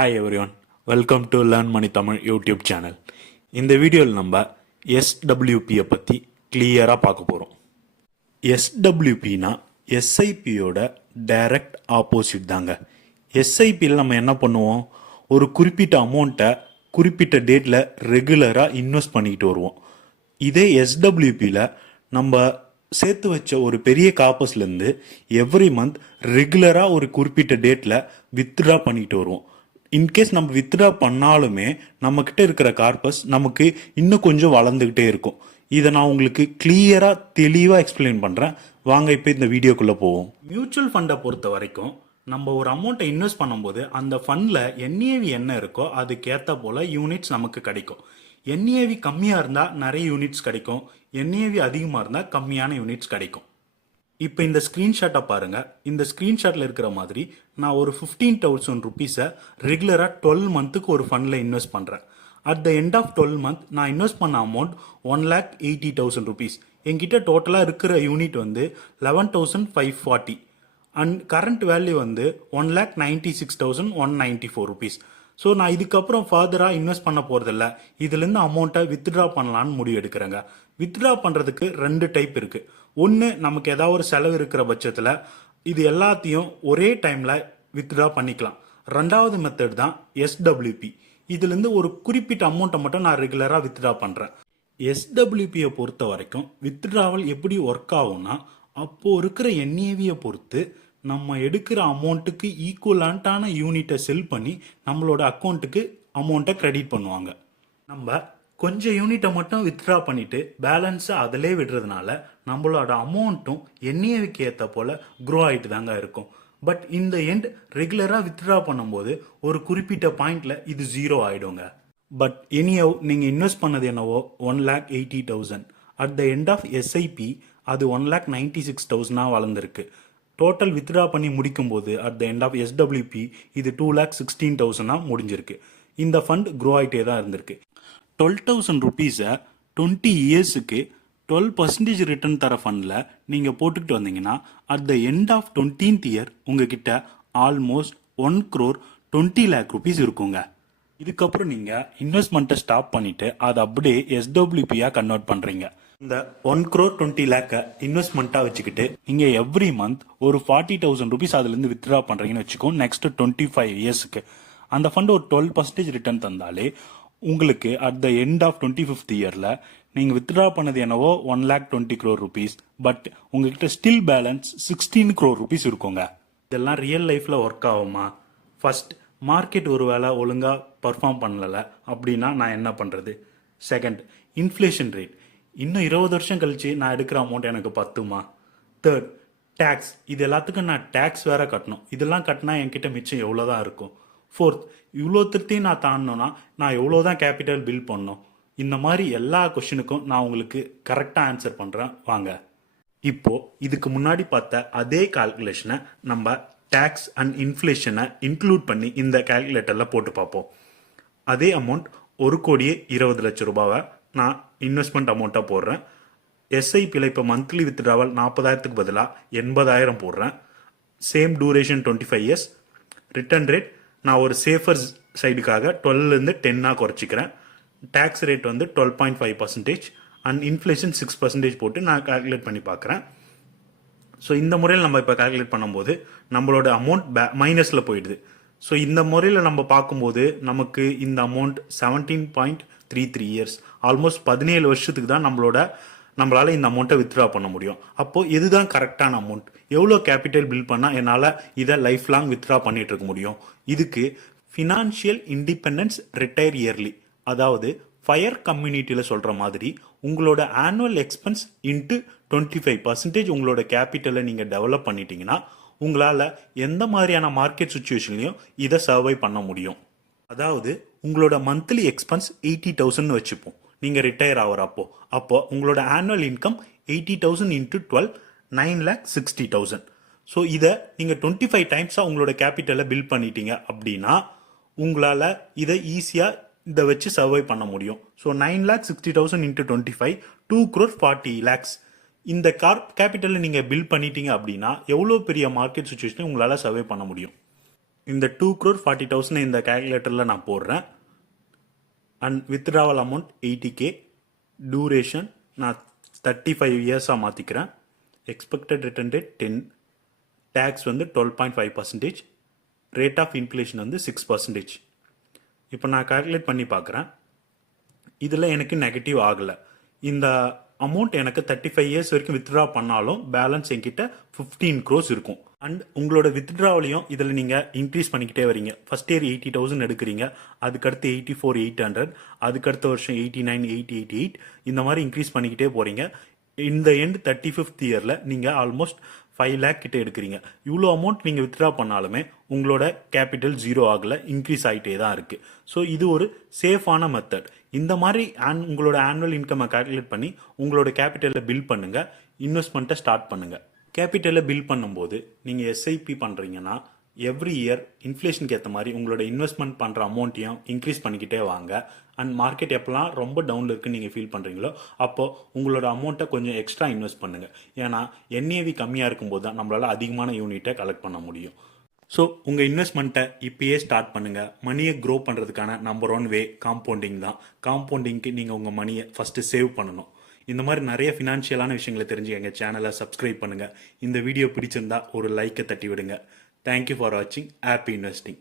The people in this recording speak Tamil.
Hi everyone, welcome to learn money Tamil YouTube channel. இந்த வீடியோவில் நம்ம எஸ்டபிள்யூபியை பற்றி கிளியராக பார்க்க போகிறோம். எஸ்டபிள்யூபினா எஸ்ஐபியோட டைரக்ட் ஆப்போசிட் தாங்க. எஸ்ஐபியில் நம்ம என்ன பண்ணுவோம், ஒரு குறிப்பிட்ட அமௌண்ட்டை குறிப்பிட்ட டேட்டில் ரெகுலராக இன்வெஸ்ட் பண்ணிக்கிட்டு வருவோம். இதே எஸ்டபிள்யூபியில் நம்ம சேர்த்து வச்ச ஒரு பெரிய காப்பஸ்லேருந்து எவ்ரி மந்த் ரெகுலராக ஒரு குறிப்பிட்ட டேட்டில் வித்ட்ரா பண்ணிட்டு வருவோம். இன்கேஸ் நம்ம வித்ட்ரா பண்ணாலுமே நம்மக்கிட்ட இருக்கிற கார்பஸ் நமக்கு இன்னும் கொஞ்சம் வளர்ந்துக்கிட்டே இருக்கும். இதை நான் உங்களுக்கு கிளியராக தெளிவாக எக்ஸ்பிளைன் பண்ணுறேன். வாங்க இப்போ இந்த வீடியோக்குள்ளே போவோம். மியூச்சுவல் ஃபண்டை பொறுத்த வரைக்கும் நம்ம ஒரு அமௌண்ட்டை இன்வெஸ்ட் பண்ணும்போது அந்த ஃபண்டில் என்ஏவி என்ன இருக்கோ அதுக்கேற்ற போல் யூனிட்ஸ் நமக்கு கிடைக்கும். என்ஏவி கம்மியாக இருந்தால் நிறைய யூனிட்ஸ் கிடைக்கும், என்ஏவி அதிகமாக இருந்தால் கம்மியான யூனிட்ஸ் கிடைக்கும். இப்போ இந்த ஸ்க்ரீன்ஷாட்டை பாருங்கள். இந்த ஸ்க்ரீன்ஷாட்டில் இருக்கிற மாதிரி நான் ஒரு 15,000 ருபீஸை ரெகுலராக 12 மந்த்துக்கு ஒரு ஃபண்டில் இன்வெஸ்ட் பண்ணுறேன். At the end of 12 month நான் இன்வெஸ்ட் பண்ண அமௌண்ட் 1,80,000 ருபீஸ். என்கிட்ட டோட்டலாக இருக்கிற யூனிட் வந்து 11,540 அண்ட் கரண்ட் வேல்யூ வந்து 1,96,194 ருபீஸ். ஸோ நான் இதுக்கப்புறம் ஃபர்தராக இன்வெஸ்ட் பண்ண போகிறதில்ல, இதுலேருந்து அமௌண்ட்டை வித்ட்ரா பண்ணலான்னு முடிவு எடுக்கிறேங்க. வித்ட்ரா பண்ணுறதுக்கு 2 டைப் இருக்குது. ஒன்று, நமக்கு ஏதாவது ஒரு செலவு இருக்கிற பட்சத்தில் இது எல்லாத்தையும் ஒரே டைமில் வித்ட்ரா பண்ணிக்கலாம். ரெண்டாவது மெத்தட் தான் எஸ்டபிள்யூபி. இதுலேருந்து ஒரு குறிப்பிட்ட அமௌண்ட்டை மட்டும் நான் ரெகுலராக வித்ட்ரா பண்ணுறேன். எஸ்டபிள்யூபியை பொறுத்த வரைக்கும் வித்ட்ராவல் எப்படி ஒர்க் ஆகும்னா, அப்போது இருக்கிற என்ஏவியை பொறுத்து நம்ம எடுக்கிற அமௌண்ட்டுக்கு ஈக்குவலண்ட்டான யூனிட்டை செல் பண்ணி நம்மளோட அக்கௌண்ட்டுக்கு அமௌண்ட்டை கிரெடிட் பண்ணுவாங்க. நம்ம கொஞ்சம் யூனிட்டை மட்டும் வித்ட்ரா பண்ணிட்டு பேலன்ஸை அதிலே விடுறதுனால நம்மளோட அமௌண்ட்டும் என்ஏவிக்கு ஏற்ற போல் க்ரோ ஆகிட்டு தாங்க இருக்கும். பட் இந்த எண்ட் ரெகுலராக வித்ட்ரா பண்ணும்போது ஒரு குறிப்பிட்ட பாயிண்டில் இது 0 ஆகிடுங்க. பட் எனியோ நீங்கள் இன்வெஸ்ட் பண்ணது என்னவோ 1,80,000. At the end of SIP அது 1,96,000 வளர்ந்துருக்கு. டோட்டல் வித்ட்ரா பண்ணி முடிக்கும் போது at the end of SWP இது 2,16,000 முடிஞ்சிருக்கு. இந்த ஃபண்ட் க்ரோ ஆகிட்டே தான் இருந்திருக்கு. 12,000 ருபீஸை 20 இயர்ஸுக்கு 12% ரிட்டர்ன் தர ஃபண்டில் நீங்கள் போட்டுக்கிட்டு வந்தீங்கன்னா at the end of 20th year உங்ககிட்ட ஆல்மோஸ்ட் 1,20 lakh ருபீஸ் இருக்குங்க. இதுக்கப்புறம் நீங்கள் இன்வெஸ்ட்மெண்ட்டை ஸ்டாப் பண்ணிவிட்டு அதை அப்படியே எஸ்டபிள்யூபியாக கன்வெர்ட் பண்ணுறீங்க. இந்த 1,20 lakh இன்வெஸ்ட்மெண்ட்டாக வச்சுக்கிட்டு நீங்கள் எவ்ரி மந்த் ஒரு 40,000 ருபீஸ் அதுலேருந்து வித்ட்ரா பண்ணுறீங்கன்னு வச்சுக்கோ. நெக்ஸ்ட் 25 இயர்ஸுக்கு அந்த ஃபண்ட் ஒரு 12% ரிட்டர்ன் தந்தாலே உங்களுக்கு at the end of 25th இயரில் நீங்கள் வித்ட்ரா பண்ணது என்னவோ 1,20 crore ருபீஸ், பட் உங்ககிட்ட ஸ்டில் பேலன்ஸ் 16 crore ருபீஸ் இருக்குங்க. இதெல்லாம் ரியல் லைஃப்பில் ஒர்க் ஆகுமா? ஃபர்ஸ்ட், மார்க்கெட் ஒரு வேளை ஒழுங்காக பர்ஃபார்ம் பண்ணலை அப்படின்னா நான் என்ன பண்ணுறது? Second, inflation rate. இன்னும் 20 வருஷம் கழிச்சு நான் எடுக்கிற அமௌண்ட் எனக்கு பத்துமா? Third, tax. இது எல்லாத்துக்கும் நான் டேக்ஸ் வேற கட்டணும். இதெல்லாம் கட்டினா என்கிட்ட மிச்சம் எவ்வளோ தான் இருக்கும்? ஃபோர்த், இவ்வளோ திருத்தையும் நான் தாண்டணும்னா நான் எவ்வளோ தான் கேபிட்டல் பில்ட் பண்ணணும்? இந்த மாதிரி எல்லா கொஷினுக்கும் நான் உங்களுக்கு கரெக்டாக ஆன்சர் பண்ணுறேன். வாங்க இப்போது இதுக்கு முன்னாடி பார்த்த அதே கால்குலேஷனை நம்ம டேக்ஸ் அண்ட் இன்ஃப்ளேஷனை இன்க்ளூட் பண்ணி இந்த கால்குலேட்டரில் போட்டு பார்ப்போம். அதே அமௌண்ட் 1,20,00,000 நான் இன்வெஸ்ட்மெண்ட் அமௌண்ட்டாக போடுறேன். எஸ்ஐபியில் இப்போ மந்த்லி வித்ட்ராவல் 40,000க்கு பதிலாக 80,000 போடுறேன். Same duration 25 years. Return rate நான் ஒரு சேஃபர் சைடுக்காக 12லேருந்து 10 குறைச்சிக்கிறேன். டேக்ஸ் ரேட் வந்து 12.5% அண்ட் இன்ஃப்ளேஷன் 6% போட்டு நான் கால்குலேட் பண்ணி பார்க்குறேன். ஸோ இந்த முறையில் நம்ம இப்போ கால்குலேட் பண்ணும்போது நம்மளோட அமௌண்ட் மைனஸில் போயிடுது. ஸோ இந்த முறையில் நம்ம பார்க்கும்போது நமக்கு இந்த அமௌண்ட் 17.33 இயர்ஸ், ஆல்மோஸ்ட் 17 வருஷத்துக்கு தான் நம்மளால் இந்த அமௌண்ட்டை வித்ட்ரா பண்ண முடியும். அப்போது இதுதான் கரெக்டான அமௌண்ட். எவ்வளோ கேபிட்டல் பில்ட் பண்ணால் என்னால் இதை லைஃப் லாங் வித்ட்ரா பண்ணிட்டு இருக்க முடியும்? இதுக்கு ஃபினான்ஷியல் இண்டிபெண்டன்ஸ் ரிட்டையர் இயர்லி, அதாவது ஃபயர் கம்யூனிட்டியில் சொல்கிற மாதிரி உங்களோட ஆனுவல் எக்ஸ்பென்ஸ் இன்ட்டு 25% உங்களோட கேபிட்டலை நீங்கள் டெவலப் பண்ணிட்டீங்கன்னா உங்களால் எந்த மாதிரியான மார்க்கெட் சுச்சுவேஷன்லையும் இதை சர்வை பண்ண முடியும். அதாவது உங்களோட மந்த்லி எக்ஸ்பென்ஸ் 80,000 வச்சுப்போம் நீங்கள் ரிட்டையர் ஆகிறப்போ. அப்போது உங்களோட ஆனுவல் இன்கம் 80,000 இன்ட்டு 12 9,60,000. ஸோ இதை நீங்கள் 25 டைம்ஸாக உங்களோட கேபிட்டலை பில்ட் பண்ணிட்டீங்க அப்படின்னா உங்களால் இதை ஈஸியாக இதை வச்சு சர்வை பண்ண முடியும். So 9,60,000 into 25 2,40 lakhs. இந்த கேபிட்டலை நீங்கள் பில்ட் பண்ணிட்டீங்க அப்படின்னா எவ்வளோ பெரிய மார்க்கெட் சுச்சுவேஷனை உங்களால் சர்வை பண்ண முடியும்? இந்த 2,40,000 இந்த கேல்குலேட்டரில் நான் போடுறேன். And withdrawal amount 80K, duration நான் 35 இயர்ஸாக மாற்றிக்கிறேன். எக்ஸ்பெக்டட் ரிட்டர்ன் டேட் 10, டேக்ஸ் வந்து 12.5%, ரேட் ஆஃப் இன்ஃப்ளேஷன் வந்து 6%. இப்போ நான் கால்குலேட் பண்ணி பார்க்குறேன். இதில் எனக்கு நெகட்டிவ் ஆகலை. இந்த அமௌண்ட் எனக்கு 35 இயர்ஸ் வரைக்கும் வித்ட்ரா பண்ணாலும் பேலன்ஸ் என்கிட்ட 15 crores இருக்கும். அண்ட் உங்களோட வித்ட்ராவலையும் இதில் நீங்கள் இன்க்ரீஸ் பண்ணிக்கிட்டே வரீங்க. ஃபர்ஸ்ட் இயர் 80,000 எடுக்கிறீங்க, அதுக்கடுத்து 84,800, அதுக்கடுத்த வருஷம் 89, 888, இந்த மாதிரி இன்க்ரீஸ் பண்ணிக்கிட்டே போகிறீங்க. இந்த எண்ட் 35th இயரில் நீங்கள் ஆல்மோஸ்ட் 5 lakh கிட்ட எடுக்கிறீங்க. இவ்வளோ அமௌண்ட் நீங்கள் வித்ட்ரா பண்ணாலுமே உங்களோட கேபிட்டல் ஜீரோ ஆகலை, இன்க்ரீஸ் ஆகிட்டே தான் இருக்குது. ஸோ இது ஒரு சேஃபான மெத்தட். இந்த மாதிரி உங்களோட ஆனுவல் இன்கம்மை கால்குலேட் பண்ணி உங்களோட கேபிட்டலை பில்ட் பண்ணுங்கள், இன்வெஸ்ட்மெண்ட்டை ஸ்டார்ட் பண்ணுங்கள். கேபிட்டலை பில்ட் பண்ணும்போது நீங்கள் எஸ்ஐபி பண்ணுறீங்கன்னா எவ்ரி இயர் இன்ஃப்ளேஷனுக்கு ஏற்ற மாதிரி உங்களோட இன்வெஸ்ட்மெண்ட் பண்ணுற அமௌண்ட்டையும் இன்க்ரீஸ் பண்ணிக்கிட்டே வாங்க. அண்ட் மார்க்கெட் எப்போலாம் ரொம்ப டவுனில் இருக்குன்னு நீங்கள் ஃபீல் பண்ணுறீங்களோ அப்போது உங்களோட அமௌண்ட்டை கொஞ்சம் எக்ஸ்ட்ரா இன்வெஸ்ட் பண்ணுங்கள். ஏன்னா என்ஏவி கம்மியாக இருக்கும்போது தான் நம்மளால் அதிகமான யூனிட்டை கலெக்ட் பண்ண முடியும். ஸோ உங்கள் இன்வெஸ்ட்மெண்ட்டை இப்பயே ஸ்டார்ட் பண்ணுங்கள். மணியை க்ரோ பண்ணுறதுக்கான நம்பர் 1 வே காம்பவுண்டிங் தான். காம்பவுண்டிங்க்கு நீங்கள் உங்கள் மணியை ஃபஸ்ட்டு சேவ் பண்ணணும். இந்த மாதிரி நிறைய ஃபினான்ஷியலான விஷயங்களை தெரிஞ்சு எங்கள் சேனலை சப்ஸ்கிரைப் பண்ணுங்கள். இந்த வீடியோ பிடிச்சிருந்தா ஒரு லைக்கை தட்டி விடுங்க. தேங்க்யூ ஃபார் வாட்சிங். Happy investing.